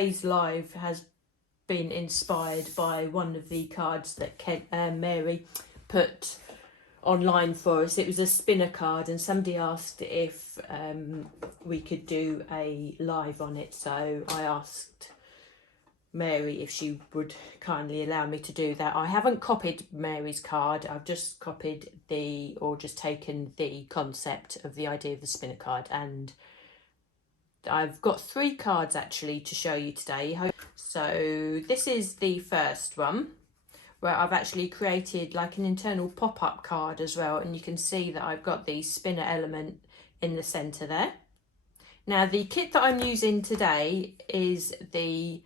today's live has been inspired by one of the cards that Mary put online for us. It was a spinner card, and somebody asked if we could do a live on it, so I asked Mary if she would kindly allow me to do that. I haven't copied Mary's card, I've just copied just taken the concept of the idea of the spinner card, and I've got 3 cards actually to show you today. So this is the first one, where I've actually created like an internal pop-up card as well, and you can see that I've got the spinner element in the centre there. Now the kit that I'm using today is the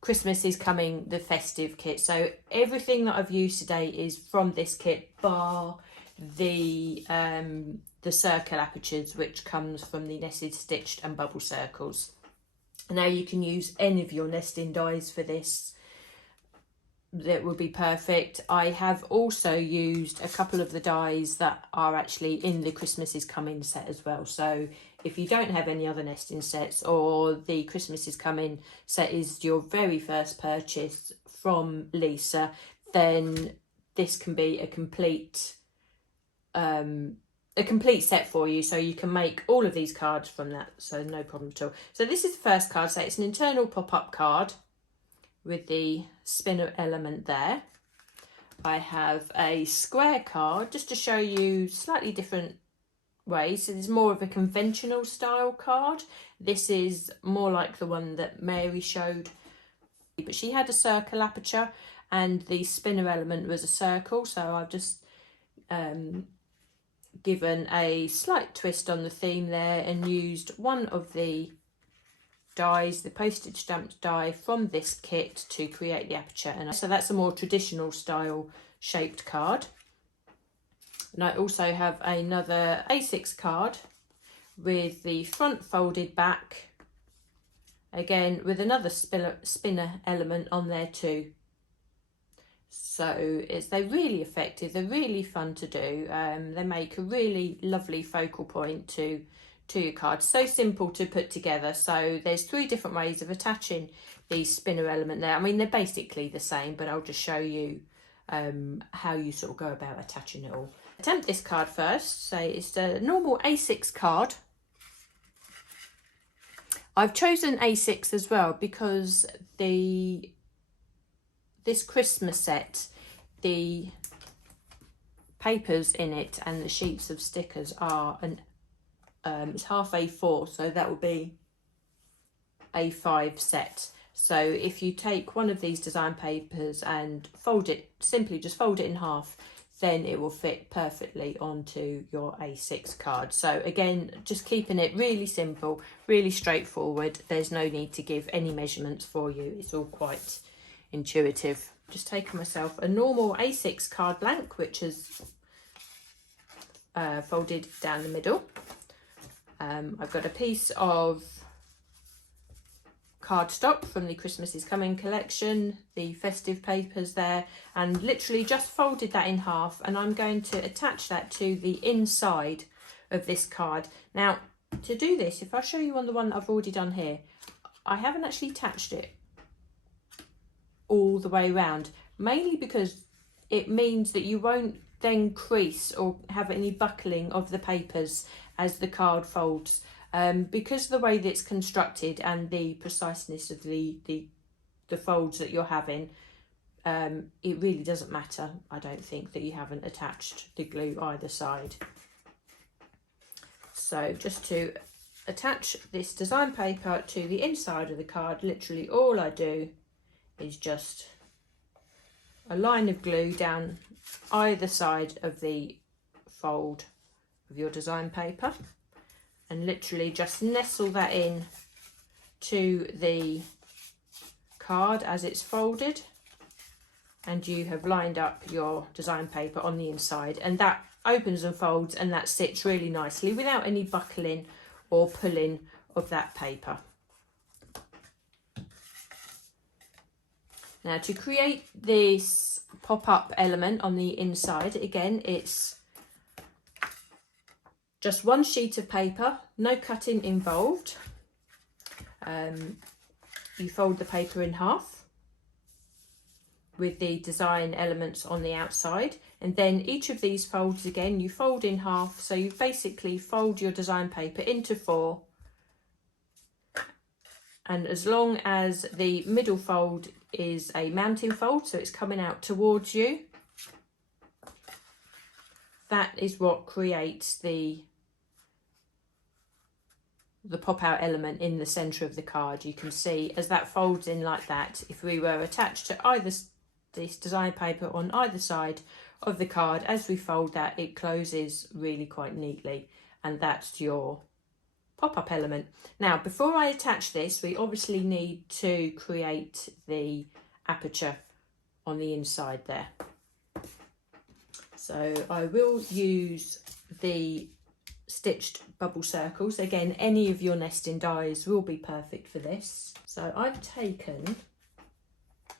Christmas is Coming, the Festive kit. So everything that I've used today is from this kit, bar the circle apertures, which comes from the nested, stitched and bubble circles. Now you can use any of your nesting dies for this, that would be perfect. I have also used a couple of the dies that are actually in the Christmas is Coming set as well. So if you don't have any other nesting sets, or the Christmas is Coming set is your very first purchase from Lisa, then this can be a complete set for you, so you can make all of these cards from that, so no problem at all. So this is the first card, so it's an internal pop-up card with the spinner element there. I have a square card just to show you slightly different ways. So this is more of a conventional style card. This is more like the one that Mary showed, but she had a circle aperture and the spinner element was a circle, so I've just given a slight twist on the theme there and used one of the dies, the postage stamped die from this kit, to create the aperture. And so that's a more traditional style shaped card. And I also have another A6 card with the front folded back, again with another spinner element on there too. So they're really effective, they're really fun to do. They make a really lovely focal point to your card. So simple to put together. So there's 3 different ways of attaching the spinner element there. I mean, they're basically the same, but I'll just show you how you sort of go about attaching it all. Attempt this card first. So it's a normal A6 card. I've chosen A6 as well because this Christmas set, the papers in it and the sheets of stickers are it's half A4, so that will be A5 set. So if you take one of these design papers and fold it, simply just fold it in half, then it will fit perfectly onto your A6 card. So again, just keeping it really simple, really straightforward. There's no need to give any measurements for you. It's all quite intuitive. Just taking myself a normal A6 card blank, which is folded down the middle. I've got a piece of cardstock from the Christmas is Coming collection, the festive papers there, and literally just folded that in half, and I'm going to attach that to the inside of this card. Now to do this, if I show you on the one that I've already done here, I haven't actually attached it all the way around, mainly because it means that you won't then crease or have any buckling of the papers as the card folds, because of the way that it's constructed and the preciseness of the folds that you're having. It really doesn't matter, I don't think, that you haven't attached the glue either side. So just to attach this design paper to the inside of the card, literally all I do is just a line of glue down either side of the fold of your design paper, and literally just nestle that in to the card as it's folded, and you have lined up your design paper on the inside, and that opens and folds and that sits really nicely without any buckling or pulling of that paper. Now to create this pop-up element on the inside, again it's just one sheet of paper, no cutting involved. you fold the paper in half with the design elements on the outside, and then each of these folds again you fold in half, so you basically fold your design paper into 4, and as long as the middle fold is a mounting fold, so it's coming out towards you, that is what creates the pop out element in the centre of the card. You can see as that folds in like that, if we were attached to either this design paper on either side of the card, as we fold that, it closes really quite neatly, and that's your pop-up element. Now, before I attach this, we obviously need to create the aperture on the inside there. So I will use the stitched bubble circles. Again, any of your nesting dies will be perfect for this. So I've taken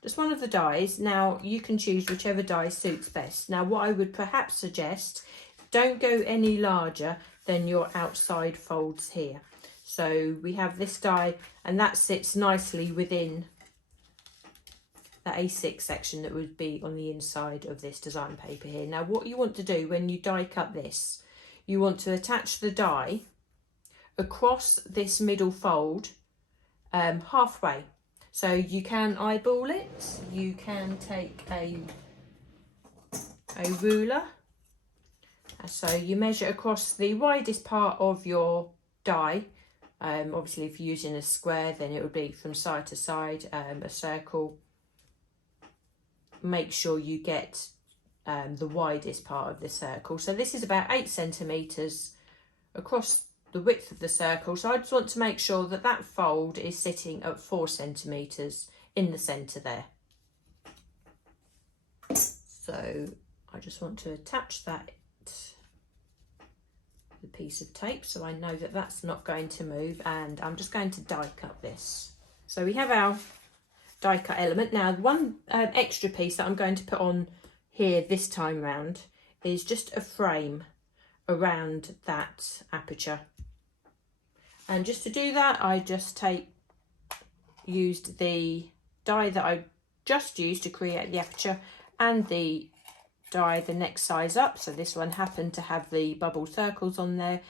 just one of the dies. Now you can choose whichever die suits best. Now what I would perhaps suggest, don't go any larger than your outside folds here. So we have this die, and that sits nicely within the A6 section that would be on the inside of this design paper here. Now what you want to do when you die cut this, you want to attach the die across this middle fold halfway. So you can eyeball it, you can take a ruler. So you measure across the widest part of your die. Obviously if you're using a square, then it would be from side to side, a circle. Make sure you get the widest part of the circle. So this is about 8 centimetres across the width of the circle. So I just want to make sure that that fold is sitting at 4 centimetres in the centre there. So I just want to attach that with a piece of tape so I know that that's not going to move, and I'm just going to die cut this. So we have our die cut element. Now one extra piece that I'm going to put on here this time round is just a frame around that aperture, and just to do that I just used the die that I just used to create the aperture and the die the next size up. So this one happened to have the bubble circles on there.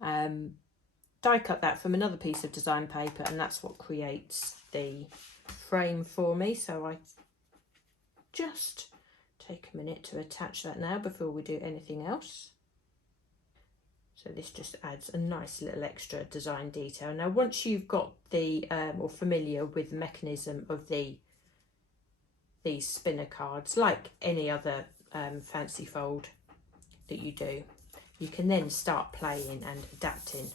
Die cut that from another piece of design paper, and that's what creates the frame for me. So I just take a minute to attach that now before we do anything else. So this just adds a nice little extra design detail. Now once you've got the or familiar with the mechanism of these spinner cards, like any other fancy fold that you do, you can then start playing and adapting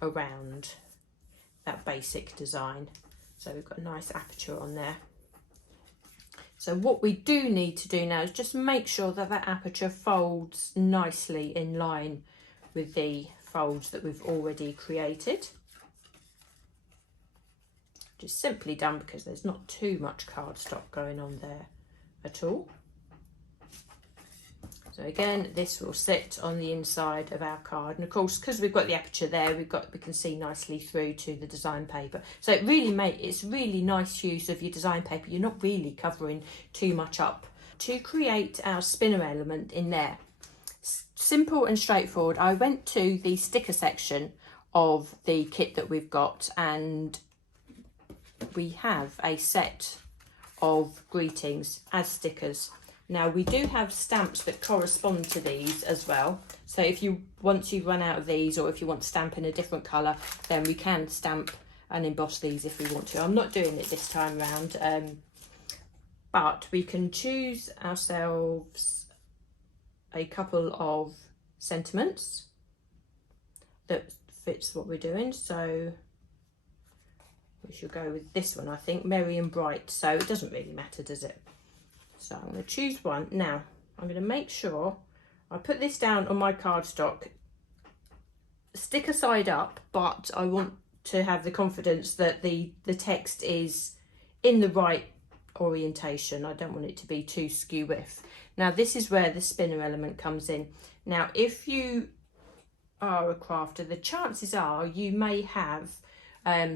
around that basic design. So we've got a nice aperture on there. So what we do need to do now is just make sure that that aperture folds nicely in line with the folds that we've already created. Just simply done because there's not too much cardstock going on there at all. So again, this will sit on the inside of our card, and of course, because we've got the aperture there, we can see nicely through to the design paper. So it's really nice use of your design paper. You're not really covering too much up. To create our spinner element in there, simple and straightforward. I went to the sticker section of the kit that we've got, and we have a set of greetings as stickers. Now we do have stamps that correspond to these as well, so if you want to run out of these, or if you want to stamp in a different colour, then we can stamp and emboss these if we want to. I'm not doing it this time round, but we can choose ourselves a couple of sentiments that fits what we're doing. So we should go with this one, I think, merry and bright. So it doesn't really matter, does it? So I'm going to choose one. Now I'm going to make sure I put this down on my cardstock, sticker side up, but I want to have the confidence that the text is in the right orientation. I don't want it to be too skew with. Now this is where the spinner element comes in. Now if you are a crafter, the chances are you may have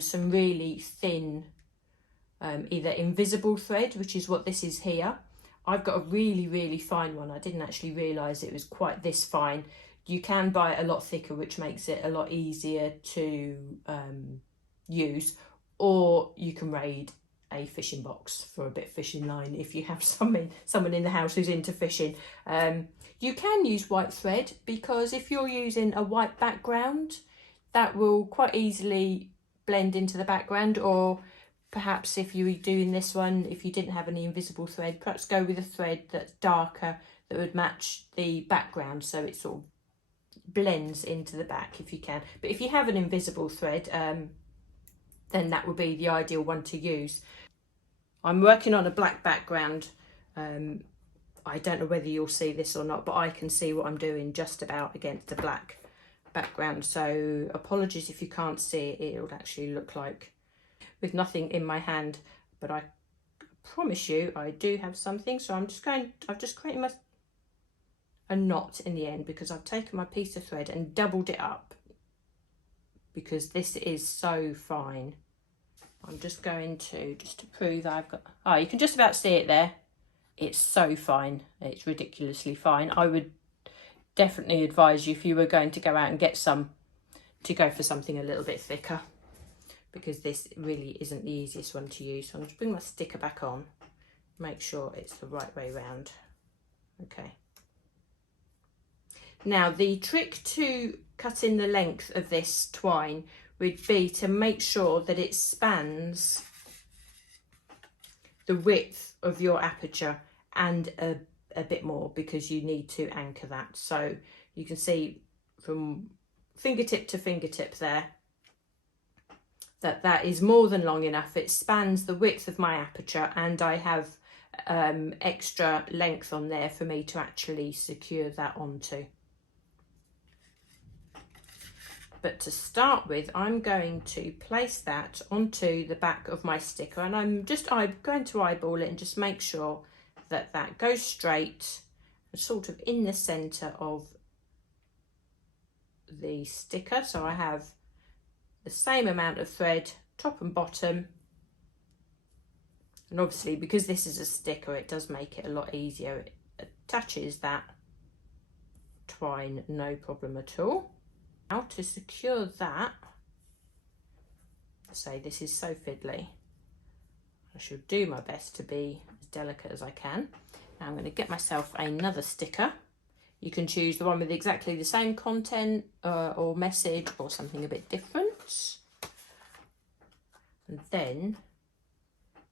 some really thin either invisible thread, which is what this is here. I've got a really fine one. I didn't actually realise it was quite this fine. You can buy it a lot thicker, which makes it a lot easier to use, or you can raid a fishing box for a bit of fishing line if you have someone in the house who's into fishing. You can use white thread, because if you're using a white background, that will quite easily blend into the background. Or perhaps if you were doing this one, if you didn't have any invisible thread, perhaps go with a thread that's darker that would match the background, so it sort of blends into the back if you can. But if you have an invisible thread, then that would be the ideal one to use. I'm working on a black background. I don't know whether you'll see this or not, but I can see what I'm doing just about against the black background. So apologies if you can't see it. It would actually look like with nothing in my hand, but I promise you I do have something. So I've just created a knot in the end, because I've taken my piece of thread and doubled it up, because this is so fine. I'm just going to, just to prove I've got, oh, you can just about see it there. It's so fine. It's ridiculously fine. I would definitely advise you, if you were going to go out and get some, to go for something a little bit thicker, because this really isn't the easiest one to use. So I'm going to bring my sticker back on, make sure it's the right way round. Okay. Now the trick to cutting the length of this twine would be to make sure that it spans the width of your aperture and a bit more, because you need to anchor that. So you can see from fingertip to fingertip there that that is more than long enough. It spans the width of my aperture, and I have extra length on there for me to actually secure that onto. But to start with, I'm going to place that onto the back of my sticker, and I'm going to eyeball it and just make sure that that goes straight and sort of in the centre of the sticker. So I have the same amount of thread, top and bottom. And obviously, because this is a sticker, it does make it a lot easier. It attaches that twine, no problem at all. Now to secure that, say this is so fiddly, I should do my best to be as delicate as I can. Now I'm going to get myself another sticker. You can choose the one with exactly the same content or message, or something a bit different. And then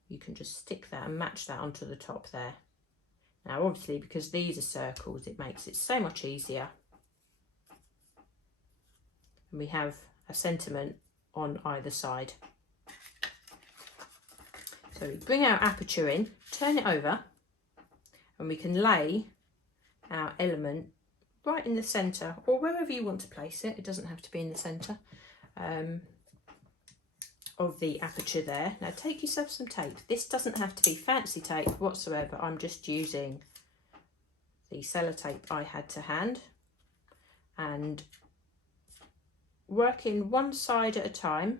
you can just stick that and match that onto the top there. Now obviously, because these are circles, it makes it so much easier. And we have a sentiment on either side. So we bring our aperture in, turn it over, and we can lay our element right in the centre, or wherever you want to place it. It doesn't have to be in the centre of the aperture there. Now take yourself some tape. This doesn't have to be fancy tape whatsoever. I'm just using the sellotape I had to hand, and working one side at a time.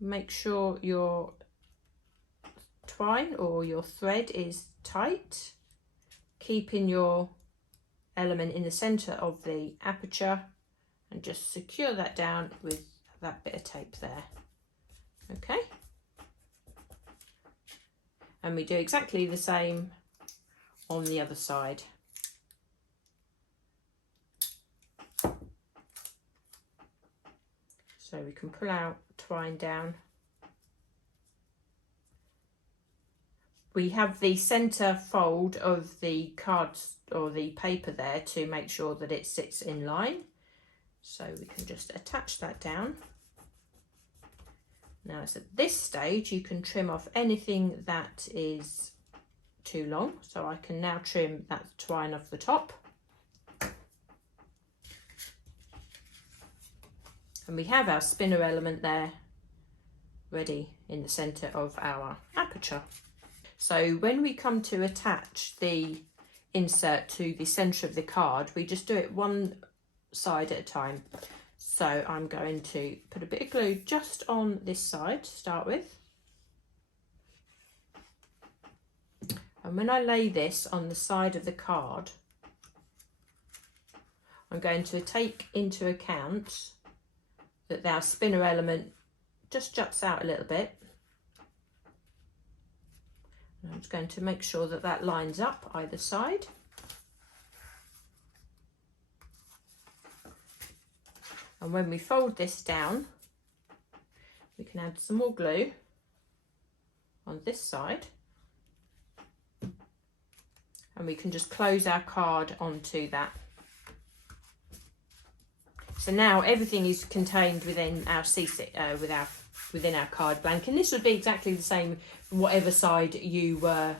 Make sure your twine or your thread is tight, keeping your element in the centre of the aperture, and just secure that down with that bit of tape there. Okay, and we do exactly the same on the other side. So we can pull our twine down. We have the centre fold of the cards or the paper there to make sure that it sits in line. So we can just attach that down. Now it's at this stage you can trim off anything that is too long. So I can now trim that twine off the top. And we have our spinner element there ready in the centre of our aperture. So when we come to attach the insert to the centre of the card, we just do it one side at a time. So I'm going to put a bit of glue just on this side to start with. And when I lay this on the side of the card, I'm going to take into account that our spinner element just juts out a little bit. And I'm just going to make sure that that lines up either side. And when we fold this down, we can add some more glue on this side. And we can just close our card onto that. So now everything is contained within our within our card blank, and this would be exactly the same whatever side you were,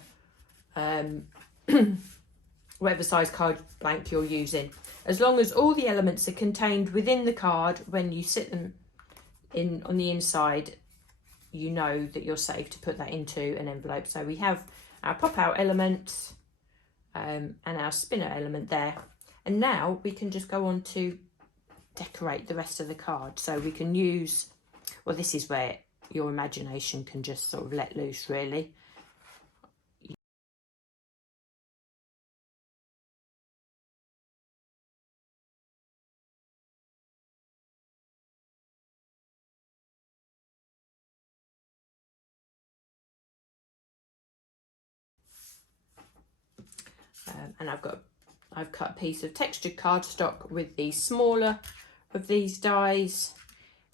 whatever size card blank you're using. As long as all the elements are contained within the card, when you sit them in on the inside, you know that you're safe to put that into an envelope. So we have our pop out element and our spinner element there, and now we can just go on to decorate the rest of the card. So we can use, well, this is where your imagination can just sort of let loose, really. And I've cut a piece of textured cardstock with the smaller of these dies.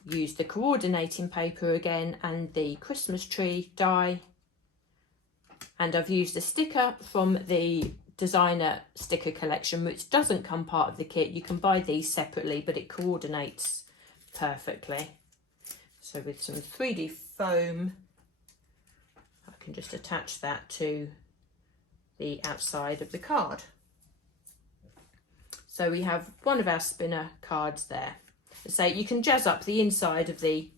Use the coordinating paper again and the Christmas tree die. And I've used a sticker from the designer sticker collection, which doesn't come part of the kit. You can buy these separately, but it coordinates perfectly. So with some 3D foam, I can just attach that to the outside of the card. So we have one of our spinner cards there. So you can jazz up the inside of the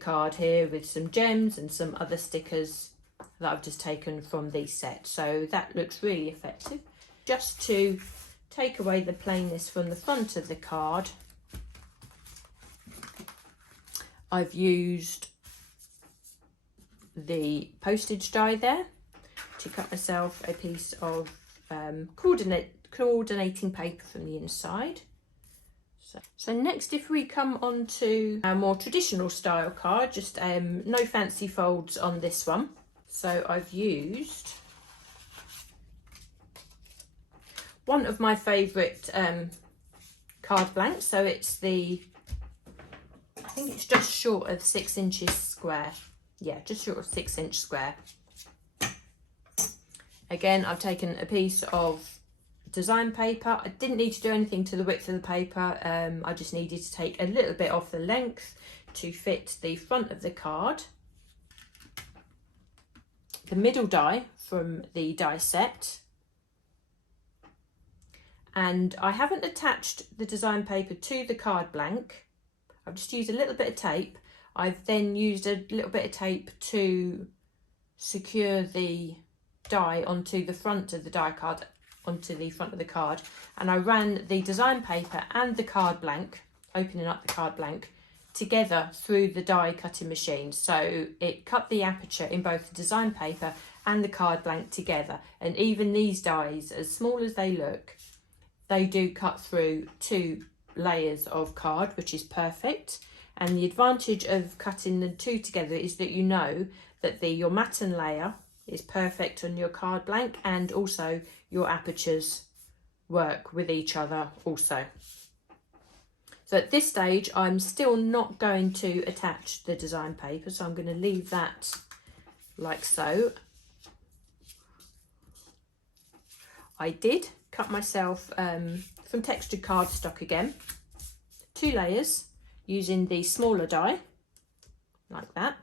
card here with some gems and some other stickers that I've just taken from the set. So that looks really effective. Just to take away the plainness from the front of the card, I've used the postage die there to cut myself a piece of coordinating paper from the inside. So next, if we come on to our more traditional style card, just no fancy folds on this one. So I've used one of my favourite card blanks. So it's I think it's just short of 6 inches square. Yeah, just short of 6 inch square. Again, I've taken a piece of design paper. I didn't need to do anything to the width of the paper. I just needed to take a little bit off the length to fit the front of the card. The middle die from the die set. And I haven't attached the design paper to the card blank. I've just used a little bit of tape. I've then used a little bit of tape to secure the die onto the front of the die card, onto the front of the card, and I ran the design paper and the card blank, opening up the card blank, together through the die cutting machine. So it cut the aperture in both the design paper and the card blank together. And even these dies, as small as they look, they do cut through 2 layers of card, which is perfect. And the advantage of cutting the 2 together is that you know that your matten layer is perfect on your card blank, and also your apertures work with each other also. So at this stage, I'm still not going to attach the design paper, so I'm going to leave that like so. I did cut myself from textured cardstock again, 2 layers using the smaller die, like that.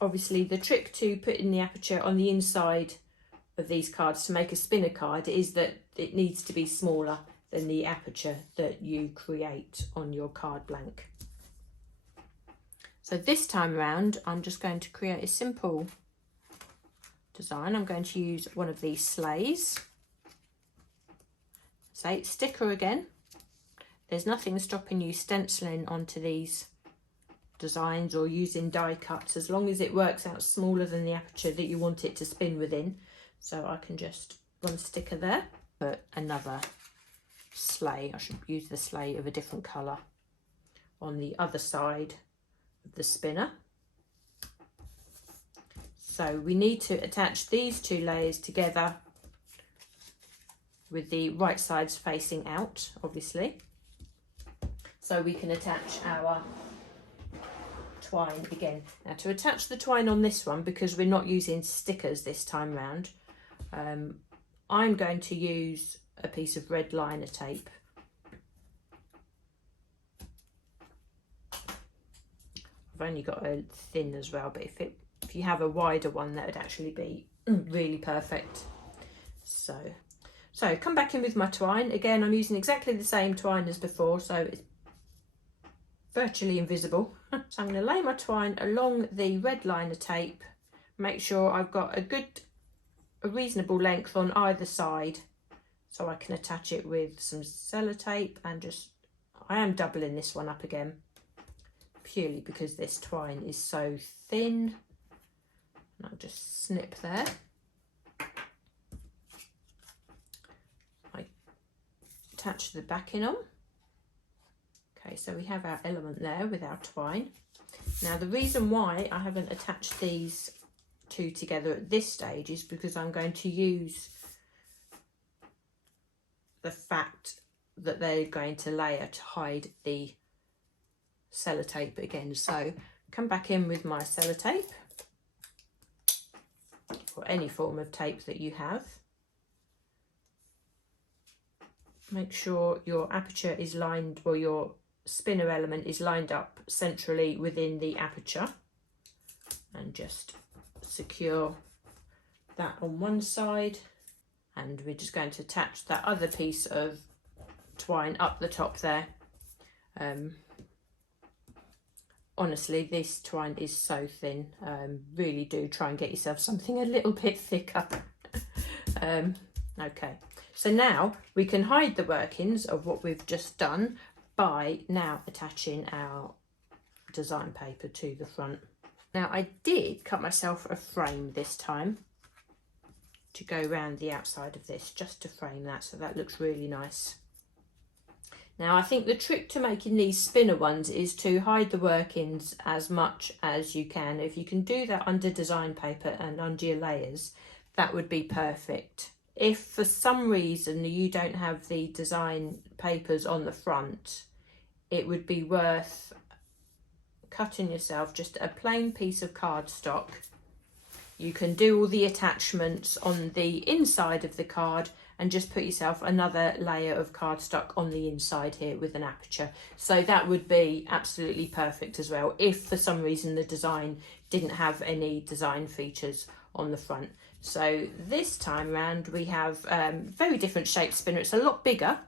Obviously, the trick to putting the aperture on the inside of these cards to make a spinner card is that it needs to be smaller than the aperture that you create on your card blank. So this time around, I'm just going to create a simple design. I'm going to use one of these sleighs. Say sticker again. there's nothing stopping you stenciling onto these designs or using die cuts, as long as it works out smaller than the aperture that you want it to spin within. So I can just run a sticker there, put another sleigh, I should use the sleigh of a different colour, on the other side of the spinner. So we need to attach these two layers together with the right sides facing out, obviously, so we can attach our twine again. Now, to attach the twine on this one, because we're not using stickers this time round, I'm going to use a piece of red liner tape. I've only got a thin as well, but if you have a wider one, that would actually be really perfect. So come back in with my twine. Again, I'm using exactly the same twine as before, so it's virtually invisible. So I'm going to lay my twine along the red liner tape, make sure I've got a reasonable length on either side, so I can attach it with some sellotape, and I am doubling this one up again, purely because this twine is so thin. And I'll just snip there. I attach the backing on. Okay, so we have our element there with our twine. Now, the reason why I haven't attached these two together at this stage is because I'm going to use the fact that they're going to layer to hide the sellotape again. So come back in with my sellotape, or any form of tape that you have. Make sure your aperture is lined, or your spinner element is lined up centrally within the aperture, and just secure that on one side. And we're just going to attach that other piece of twine up the top there. Honestly, this twine is so thin. Really do try and get yourself something a little bit thicker. Okay, so now we can hide the workings of what we've just done by now attaching our design paper to the front. Now, I did cut myself a frame this time to go around the outside of this, just to frame that, so that looks really nice. Now, I think the trick to making these spinner ones is to hide the workings as much as you can. If you can do that under design paper and under your layers, that would be perfect. If for some reason you don't have the design papers on the front, it would be worth cutting yourself just a plain piece of cardstock. You can do all the attachments on the inside of the card and just put yourself another layer of cardstock on the inside here with an aperture. So that would be absolutely perfect as well, if for some reason the design didn't have any design features on the front. So this time around we have very different shaped spinner. It's a lot bigger,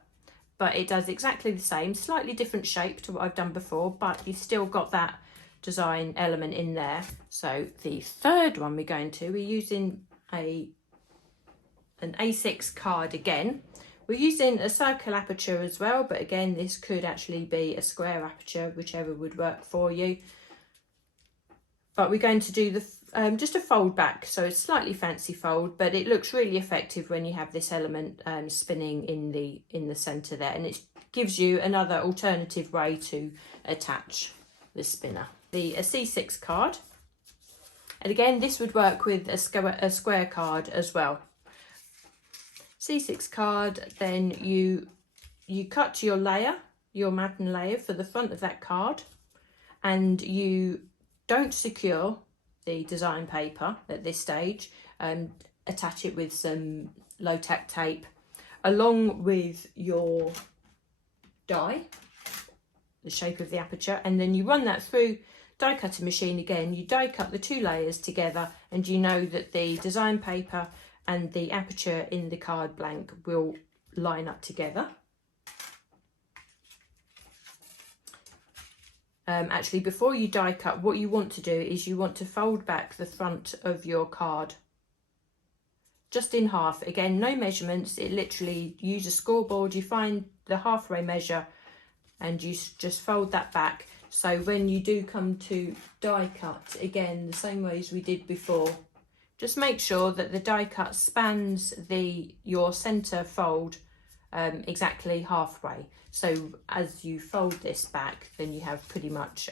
but it does exactly the same, slightly different shape to what I've done before, but you've still got that design element in there. So the third one we're using an A6 card again. We're using a circle aperture as well, but again, this could actually be a square aperture, whichever would work for you. But we're going to do the just a fold back, so it's slightly fancy fold, but it looks really effective when you have this element spinning in the center there, and it gives you another alternative way to attach the spinner. A C6 card, and again this would work with a square card as well. C6 card, then you cut your layer, your Madden layer for the front of that card, and you don't secure the design paper at this stage, and attach it with some low tack tape along with your die, the shape of the aperture, and then you run that through die cutter machine again. You die cut the two layers together, and you know that the design paper and the aperture in the card blank will line up together. Actually, before you die cut, what you want to do is you want to fold back the front of your card just in half. Again, no measurements, it literally, use a scoreboard, you find the halfway measure and you just fold that back. So when you do come to die cut, again, the same way as we did before, just make sure that the die cut spans your centre fold exactly halfway. So as you fold this back, then you have pretty much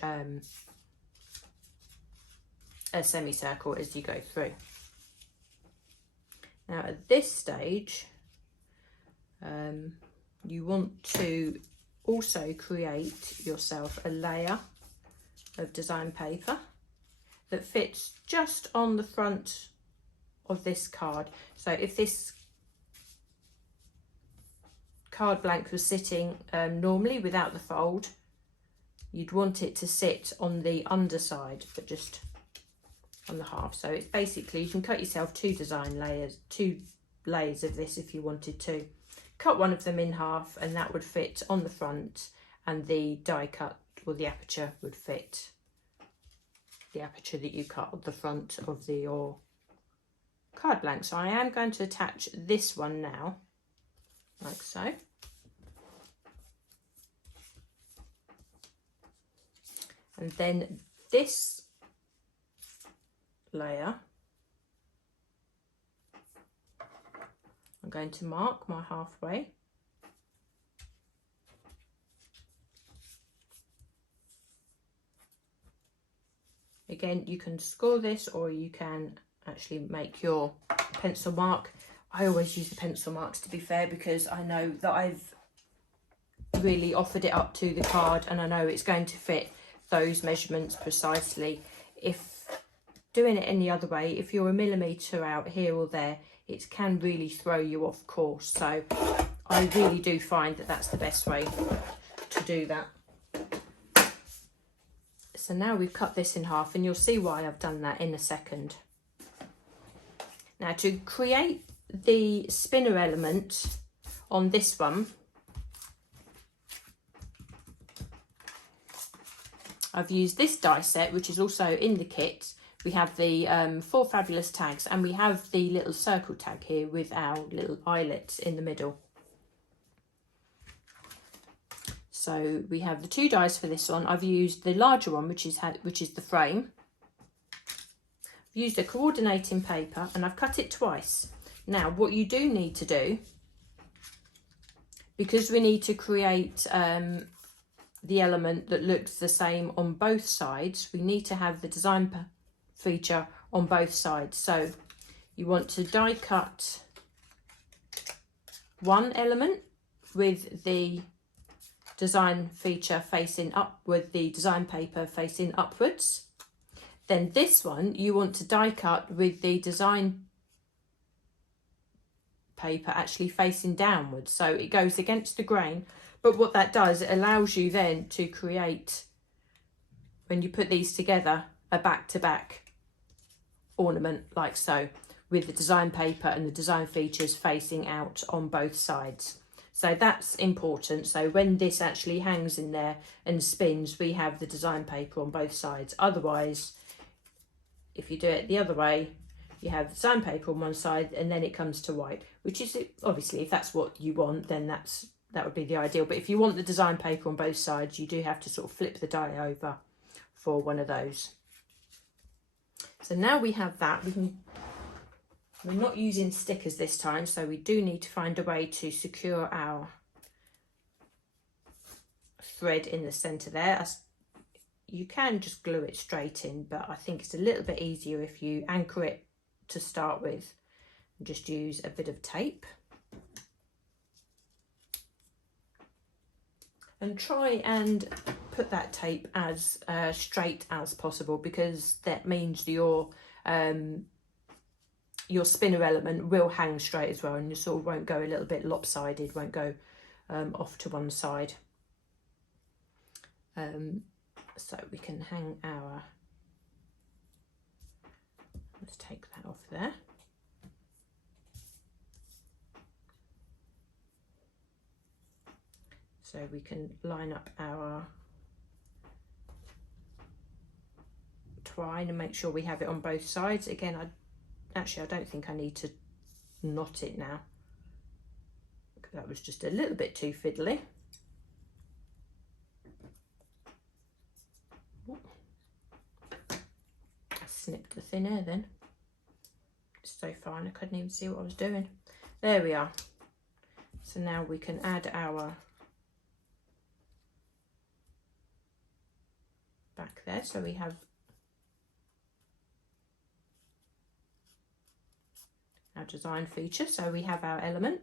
a semicircle as you go through. Now at this stage, you want to also create yourself a layer of design paper that fits just on the front of this card. So if this card blank was sitting normally without the fold, you'd want it to sit on the underside, but just on the half. So it's basically, you can cut yourself two layers of this if you wanted to. Cut one of them in half and that would fit on the front, and the die cut or the aperture would fit the aperture that you cut at the front of your card blank. So I am going to attach this one now, like so. And then this layer, I'm going to mark my halfway. Again, you can score this or you can actually make your pencil mark. I always use the pencil marks, to be fair, because I know that I've really offered it up to the card and I know it's going to fit those measurements precisely. If doing it any other way, if you're a millimetre out here or there, it can really throw you off course. So I really do find that that's the best way to do that. So now we've cut this in half, and you'll see why I've done that in a second. Now to create the spinner element on this one, I've used this die set, which is also in the kit. We have the 4 fabulous tags, and we have the little circle tag here with our little eyelets in the middle. So we have the 2 dies for this one. I've used the larger one, which is the frame. I've used a coordinating paper and I've cut it twice. Now what you do need to do, because we need to create the element that looks the same on both sides, we need to have the design feature on both sides. So you want to die cut one element with the design feature facing up, with the design paper facing upwards. Then this one you want to die cut with the design paper actually facing downwards, so it goes against the grain. But what that does, it allows you then to create, when you put these together, a back-to-back ornament like so, with the design paper and the design features facing out on both sides. So that's important. So when this actually hangs in there and spins, we have the design paper on both sides. Otherwise, if you do it the other way, you have the design paper on one side and then it comes to white, which is obviously, if that's what you want, then that would be the ideal. But if you want the design paper on both sides, you do have to sort of flip the die over for one of those. So now we have that, we're not using stickers this time, so we do need to find a way to secure our thread in the centre there. You can just glue it straight in, but I think it's a little bit easier if you anchor it to start with and just use a bit of tape. And try and put that tape as straight as possible, because that means your spinner element will hang straight as well, and you sort of won't go a little bit lopsided, won't go off to one side. So we can hang our, let's take that off there. So we can line up our twine and make sure we have it on both sides. Again, I don't think I need to knot it now. 'Cause that was just a little bit too fiddly. snipped the thin air then. It's so fine I couldn't even see what I was doing. There we are. So now we can add our back there. So we have our design feature. So we have our element.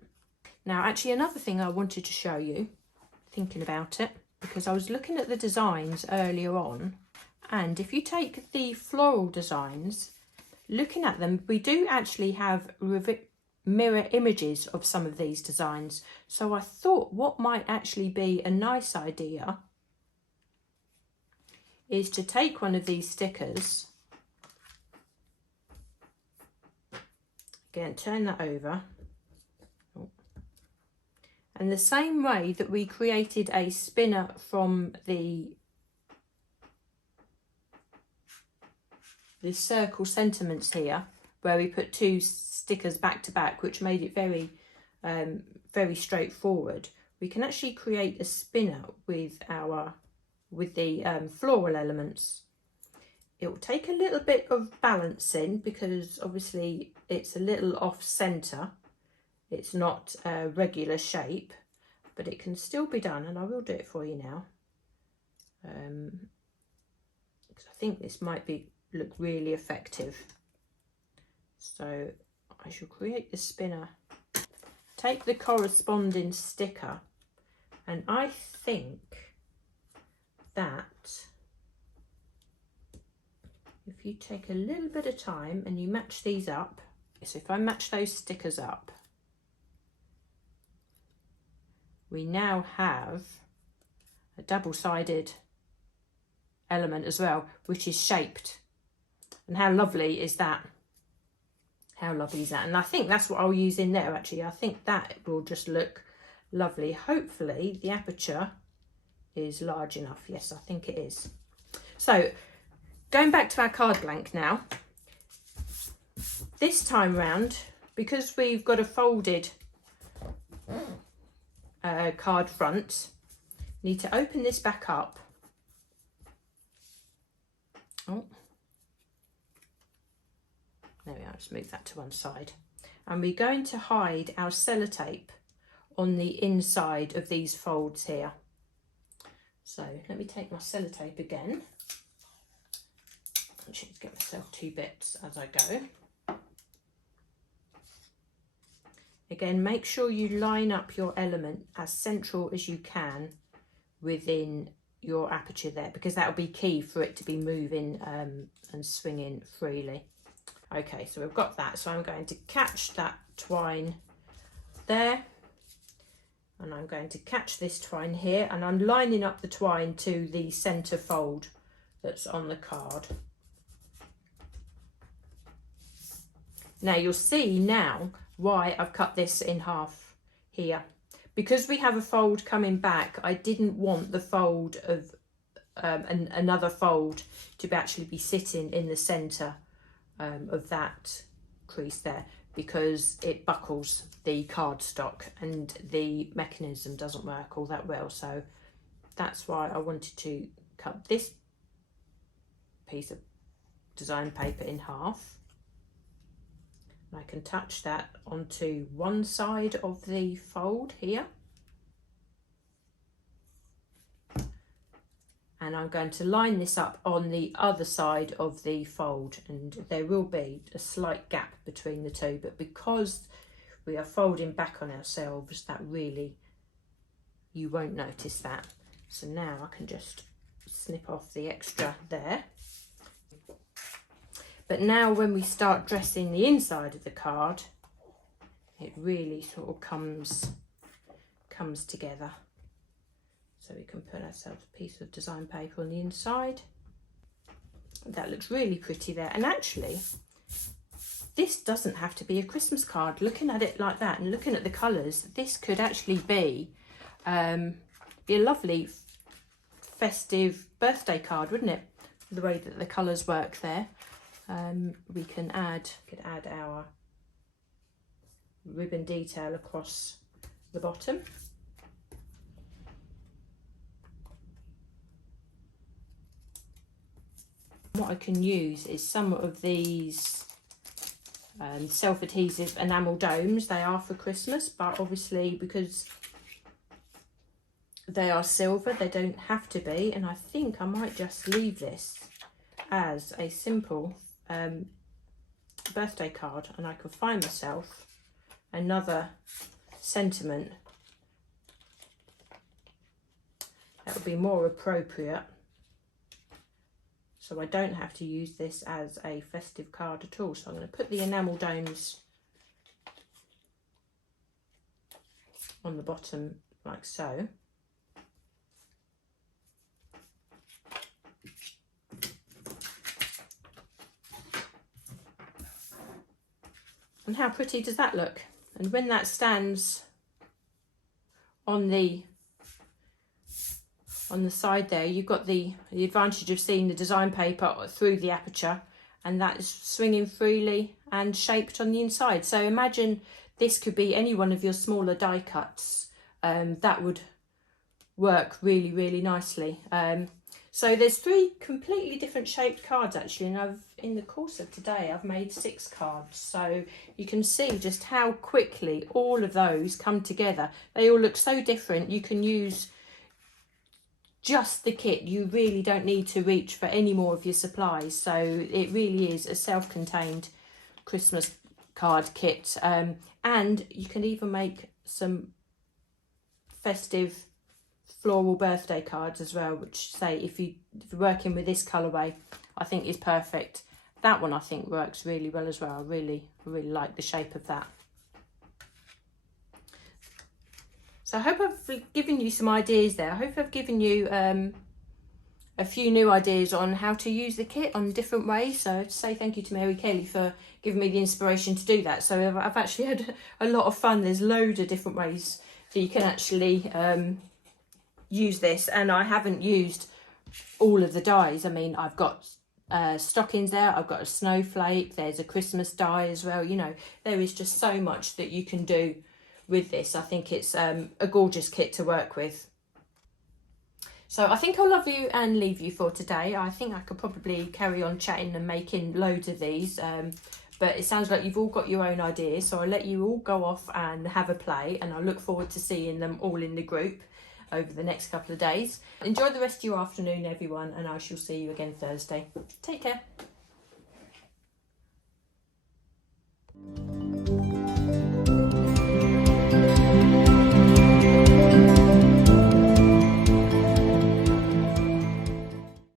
Now actually another thing I wanted to show you, thinking about it, because I was looking at the designs earlier on, and if you take the floral designs, looking at them, we do actually have mirror images of some of these designs. So I thought what might actually be a nice idea is to take one of these stickers, again turn that over, and the same way that we created a spinner from the circle sentiments here, where we put two stickers back to back, which made it very very straightforward, we can actually create a spinner with the floral elements. It will take a little bit of balancing because obviously it's a little off center, it's not a regular shape, but it can still be done, and I will do it for you now, because I think this might look really effective. So I shall create the spinner, take the corresponding sticker, and I think that if you take a little bit of time and you match these up, so if I match those stickers up, we now have a double-sided element as well, which is shaped. And how lovely is that? How lovely is that? And I think that's what I'll use in there actually. I think that will just look lovely. Hopefully the aperture is large enough. Yes, I think it is. So going back to our card blank now, this time round, because we've got a folded card front, need to open this back up. Oh, there we are, just move that to one side. And we're going to hide our sellotape on the inside of these folds here. So let me take my sellotape again. I should get myself 2 bits as I go. Again, make sure you line up your element as central as you can within your aperture there, because that will be key for it to be moving and swinging freely. Okay, so we've got that. So I'm going to catch that twine there, and I'm going to catch this twine here, and I'm lining up the twine to the center fold that's on the card. Now you'll see now why I've cut this in half here. Because we have a fold coming back, I didn't want the fold of another fold to actually be sitting in the center of that crease there, because it buckles the cardstock and the mechanism doesn't work all that well. So that's why I wanted to cut this piece of design paper in half. I can touch that onto one side of the fold here, and I'm going to line this up on the other side of the fold, and there will be a slight gap between the two, but because we are folding back on ourselves, that really, you won't notice that. So now I can just snip off the extra there. But now when we start dressing the inside of the card, it really sort of comes together. So we can put ourselves a piece of design paper on the inside. That looks really pretty there. And actually, this doesn't have to be a Christmas card. Looking at it like that and looking at the colours, this could actually be a lovely festive birthday card, wouldn't it? The way that the colours work there. We could add our ribbon detail across the bottom. What I can use is some of these self-adhesive enamel domes. They are for Christmas, but obviously because they are silver, they don't have to be. And I think I might just leave this as a simple birthday card, and I could find myself another sentiment that would be more appropriate, so I don't have to use this as a festive card at all. So I'm going to put the enamel domes on the bottom like so. And how pretty does that look? And when that stands on the side there, you've got the advantage of seeing the design paper through the aperture, and that is swinging freely and shaped on the inside. So imagine this could be any one of your smaller die cuts. That would work really, really nicely. So there's 3 completely different shaped cards actually, and in the course of today I've made 6 cards. So you can see just how quickly all of those come together. They all look so different. You can use just the kit. You really don't need to reach for any more of your supplies. So it really is a self-contained Christmas card kit. And you can even make some festive floral birthday cards as well, which say if you're working with this colourway, I think is perfect. That one I think works really well as well. I really like the shape of that. So I hope I've given you some ideas there. I hope I've given you a few new ideas on how to use the kit on different ways. So to say thank you to Mary Kelly for giving me the inspiration to do that. So I've actually had a lot of fun. There's loads of different ways that you can actually use this, and I haven't used all of the dies. I mean, I've got stockings there, I've got a snowflake, there's a Christmas die as well. You know, there is just so much that you can do with this. I think it's a gorgeous kit to work with. So I think I'll love you and leave you for today. I think I could probably carry on chatting and making loads of these, but it sounds like you've all got your own ideas, so I'll let you all go off and have a play, and I look forward to seeing them all in the group over the next couple of days. Enjoy the rest of your afternoon, everyone, and I shall see you again Thursday. Take care.